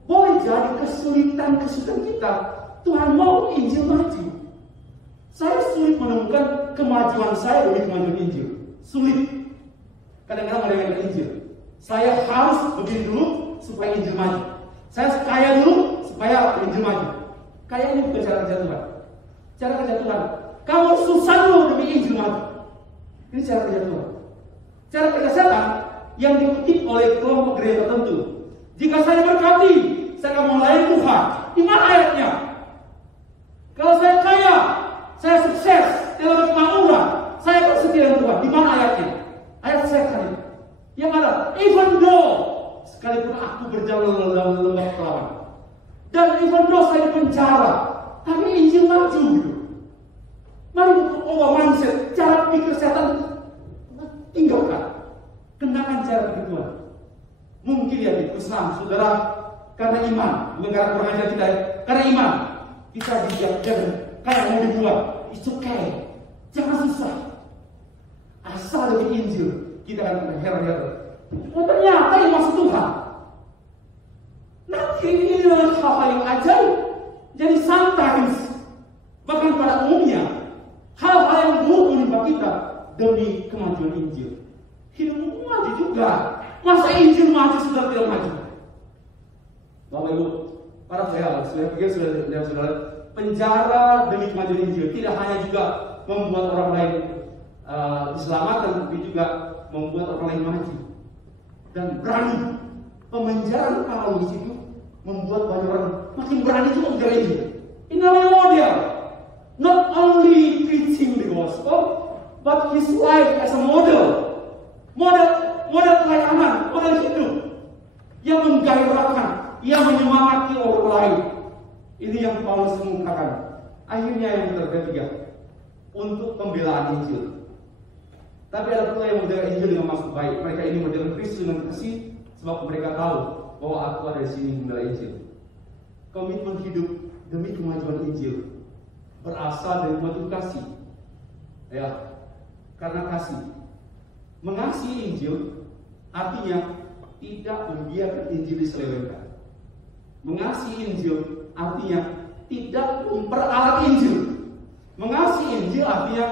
boleh jadi kesulitan kita, Tuhan mau Injil maju. Saya sulit menemukan kemajuan saya demi kemajuan Injil. Sulit. Kadang-kadang ada yang Injil. Saya harus begini dulu supaya Injil maju. Saya kaya dulu supaya Injil maju. Kaya ini bukan cara kerja Tuhan. Cara kerja Tuhan, kamu susah dulu demi Injil maju. Ini cara kerja Tuhan. Cara kerja setan yang dikutip oleh kelompok gereja tertentu. Jika saya berkati, saya akan melayani Tuhan. Di mana ayatnya? Kalau saya kaya, saya sukses dalam kemakmuran, saya akan setia dengan Tuhan. Di mana ayatnya? Ayat setan itu. Yang ada, even though sekalipun aku berjalan dalam lembah kelawan, dan even though saya di penjara, tapi Injil maju gitu. Mari ubah mindset, cara pikir setan tinggalkan, kenakan cara pikir Tuhan. Mungkin ya di Islam, saudara, karena iman, bukan karena kurang ajar kita, karena iman kita dibiarkan, karena mau dibuat, it's okay, jangan susah, asal dari Injil. Kita akan heran-heran. Oh ternyata ini maksud Tuhan. Nanti ini adalah hal-hal yang ajaib. Jadi sometimes, bahkan pada umumnya, hal-hal yang buruk menimpa kita demi kemajuan Injil. Hidupmu maju juga. Masa Injil maju sudah tidak maju? Bapak Ibu, para saya pikir sudah penjara demi kemajuan Injil tidak hanya juga membuat orang lain diselamatkan, tapi juga membuat orang lain maju dan berani. Pemenjaraan Paulus itu membuat banyak orang makin berani juga mengejar Injil. Ini namanya model. Not only preaching the gospel, but his life as a model. Model pelayanan, model hidup yang menggairahkan, yang menyemangati orang lain. Ini yang Paulus mengungkapkan. Akhirnya yang ketiga, untuk pembelaan Injil. Tapi ada pula yang model Injil dengan maksud baik. Mereka ini model Kristus dengan kasih, sebab mereka tahu bahwa aku ada di sini membela Injil. Komitmen hidup demi kemajuan Injil berasal dari motif kasih. Ya, karena kasih. Mengasihi Injil artinya tidak membiarkan Injil diselewengkan. Mengasihi Injil artinya tidak memperalat Injil. Mengasihi Injil artinya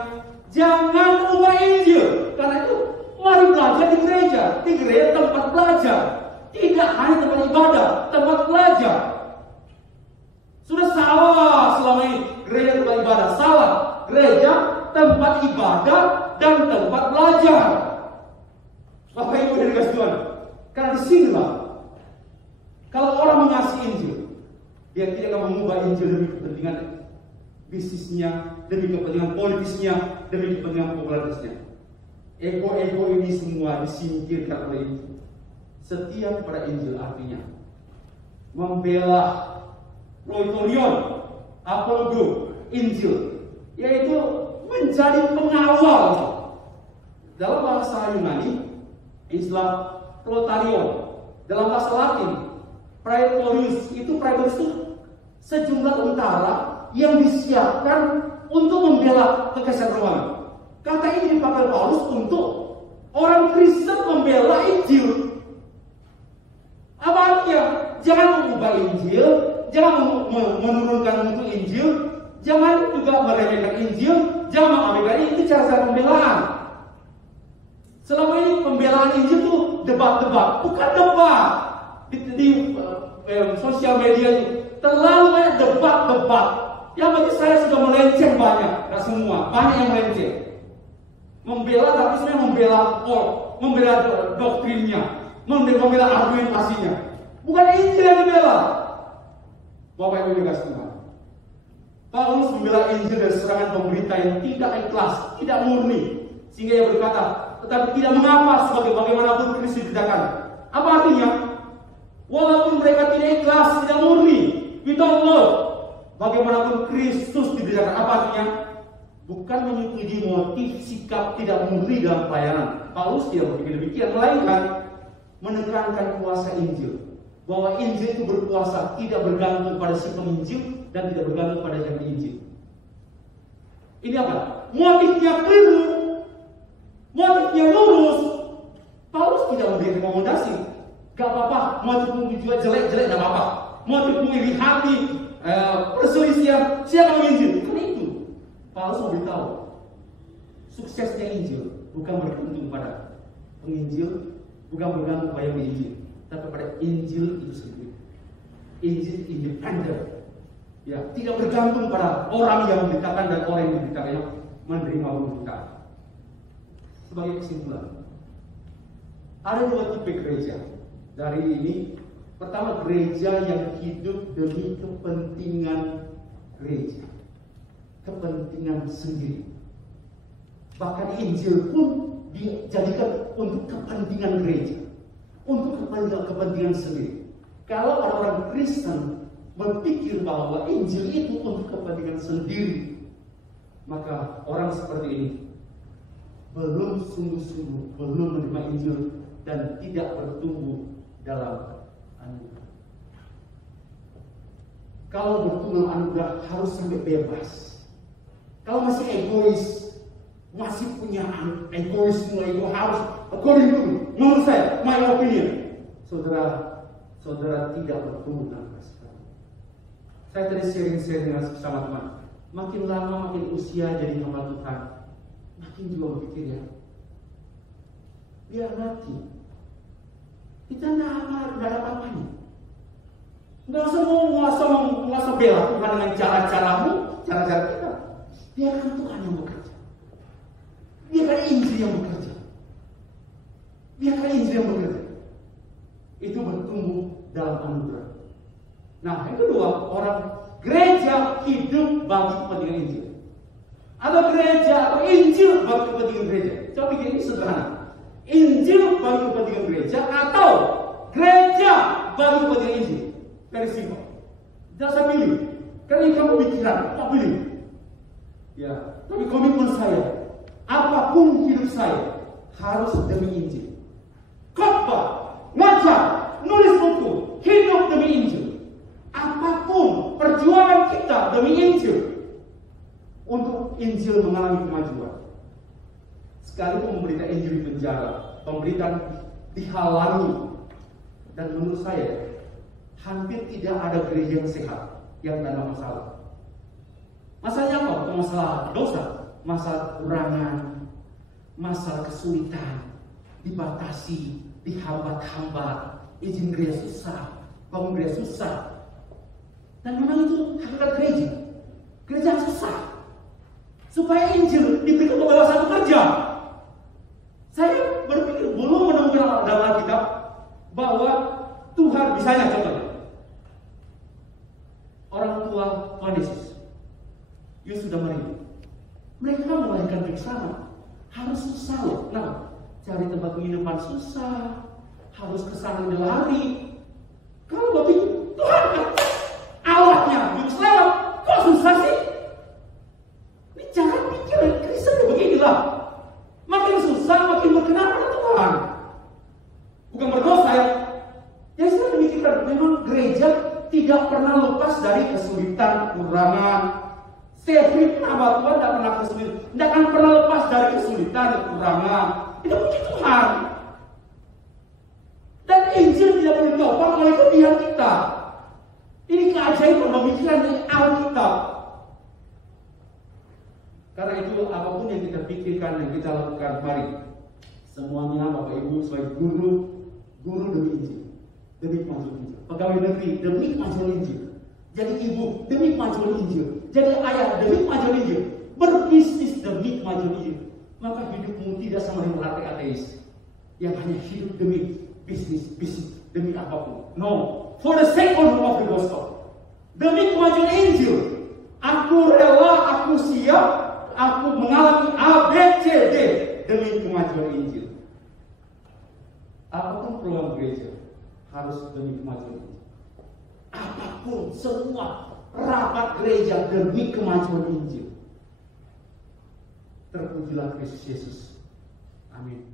jangan ubah Injil. Karena itu mari belajar di gereja. Di gereja tempat belajar, tidak hanya tempat ibadah, tempat belajar. Sudah salah selama ini gereja tempat ibadah. Salah. Gereja tempat ibadah dan tempat belajar. Bapak Ibu dari kasih Tuhan, karena disinilah kalau orang mengasihi Injil, dia tidak akan mengubah Injil demi kepentingan bisnisnya, demi kepentingan politisnya, demi kepentingan popularitasnya. Ego-ego ini semua disingkirkan oleh Injil. setia kepada Injil artinya membela proitorion, apologo, Injil, yaitu menjadi pengawal. Dalam bahasa Yunani, istilah protarion. Dalam bahasa Latin, praetorius itu sejumlah tentara yang disiapkan untuk membela kekaisaran Romawi. Kata ini dipakai Paulus untuk orang Kristen membela Injil. Apa artinya? Jangan mengubah Injil, jangan menurunkan mutu Injil, jangan juga meremehkan Injil, jangan mengabaikan itu cara pembelaan. Selama ini pembelaan Injil itu debat-debat, bukan debat. Di sosial media itu terlalu banyak debat-debat. Yang bagi saya sudah melenceng banyak, nggak semua, banyak yang melenceng. Membela tapi sebenarnya membela doktrinnya, membela argumentasinya. Bukan Injil yang dibela. Bapak Ibu dikasih Tuhan, Paulus membela Injil dari serangan pemberita yang tidak ikhlas, tidak murni, sehingga ia berkata, tetapi tidak mengapa bagaimanapun Kristus didakan. Apa artinya? Walaupun mereka tidak ikhlas, tidak murni, without love, bagaimanapun Kristus dibedakan. Apa artinya? Bukan menyetujui motif sikap tidak murni dalam pelayanan. Paulus tidak berpikir demikian, melainkan menekankan kuasa Injil. Bahwa Injil itu berkuasa, tidak bergantung pada si penginjil dan tidak bergantung pada yang diinjil. Ini apa? Motifnya keliru, motifnya lurus. Paulus tidak memberi rekomendasi. Gak apa-apa, motifmu juga jelek-jelek, gak apa-apa. Motifmu iri hati, perselisihan, siapa menginjil? Bukan itu. Paulus memberitahu, suksesnya Injil bukan bergantung pada penginjil, bukan bergantung pada yang diinjil, tapi pada Injil itu sendiri. Injil independen, ya, tidak bergantung pada orang yang memberitakan dan orang yang memberitakannya menerima pemberitaan. Sebagai kesimpulan, ada dua tipe gereja. Dari ini, pertama, gereja yang hidup demi kepentingan gereja, kepentingan sendiri. Bahkan Injil pun dijadikan untuk kepentingan gereja, untuk kepentingan sendiri. Kalau orang Kristen berpikir bahwa Injil itu untuk kepentingan sendiri, maka orang seperti ini belum sungguh-sungguh belum menerima Injil dan tidak bertumbuh dalam anugerah. Kalau bertumbuh anugerah harus sampai bebas. Kalau masih egois, masih punya egoisme, ego harus according to me, menurut saya, my opinion, saudara tidak bertumbuh dalam kasih. Saya tadi sharing dengan bersama teman. Makin lama, makin usia jadi hamba Tuhan, makin juga berpikir ya, biar mati. Kita nggak ada apa-apanya. Nggak usah bela Tuhan dengan cara-caramu, cara-cara kita. Biarkan Tuhan yang bekerja. Biarkan Injil yang bekerja. Biarkan Injil yang bekerja. Itu bertumbuh dalam anugerah. Nah, yang kedua, orang gereja hidup bagi kepentingan Injil. Atau gereja atau Injil bagi kepentingan gereja. Coba pikir ini sederhana. Injil bagi kepentingan gereja atau gereja bagi kepentingan Injil. Very simple. Jangan saya pilih. Karena ini kamu pikiran, tak pilih. Ya, tapi komitmen saya, apapun hidup saya harus demi Injil. Khotbah, ngajar, nulis buku, hidup demi Injil. Apapun perjuangan kita demi Injil, untuk Injil mengalami kemajuan. Sekalipun pemberitaan Injil di penjara, pemberitaan dihalangi, dan menurut saya hampir tidak ada gereja yang sehat yang tidak ada masalah. Masalahnya apa? Bukan masalah dosa, masalah kekurangan, masalah kesulitan, dibatasi, dihambat-hambat, izin gereja susah, bangun gereja susah. Dan memang itu hakikat gereja. Gereja susah. Supaya Injil diberikan kebebasan bekerja. Saya berpikir belum menemukan dalam Alkitab bahwa Tuhan, misalnya contohnya, orang tua Tuhan Yesus, Yesus sudah mati. Mereka melahirkan bersama, harus susah loh. Nah, cari tempat penginapan susah, harus ke sana lari. Kalau begitu, Tuhan Allahnya juru selamat, kok susah sih? Ini jangan pikir Kristen beginilah. Makin susah, makin berkenan pada Tuhan. Bukan berdosa ya. Jadi saya memikirkan, memang gereja tidak pernah lepas dari kesulitan, kekurangan. Setiap nama Tuhan tidak pernah kesulitan, tidak akan pernah lepas dari kesulitan, kekurangan. Itu puji Tuhan. Dan Injil tidak boleh ditopang oleh kelebihan kita. Ini keajaiban pemikiran dari Alkitab. Karena itu apapun yang kita pikirkan, yang kita lakukan, mari semuanya Bapak Ibu sebagai guru demi Injil, demi kemajuan Injil. Pegawai negeri demi kemajuan Injil. Jadi ibu demi kemajuan Injil. Jadi ayah demi kemajuan Injil. Berbisnis demi kemajuan Injil. Maka hidupmu tidak sama dengan ateis yang hanya hidup demi bisnis demi apapun. No, for the sake of the gospel. Demi kemajuan Injil. Aku rela, aku siap, aku mengalami ABCD demi kemajuan Injil. Apapun program gereja harus demi kemajuan Injil. Apapun, semua rapat gereja demi kemajuan Injil. Terpujilah Kristus Yesus. Amin.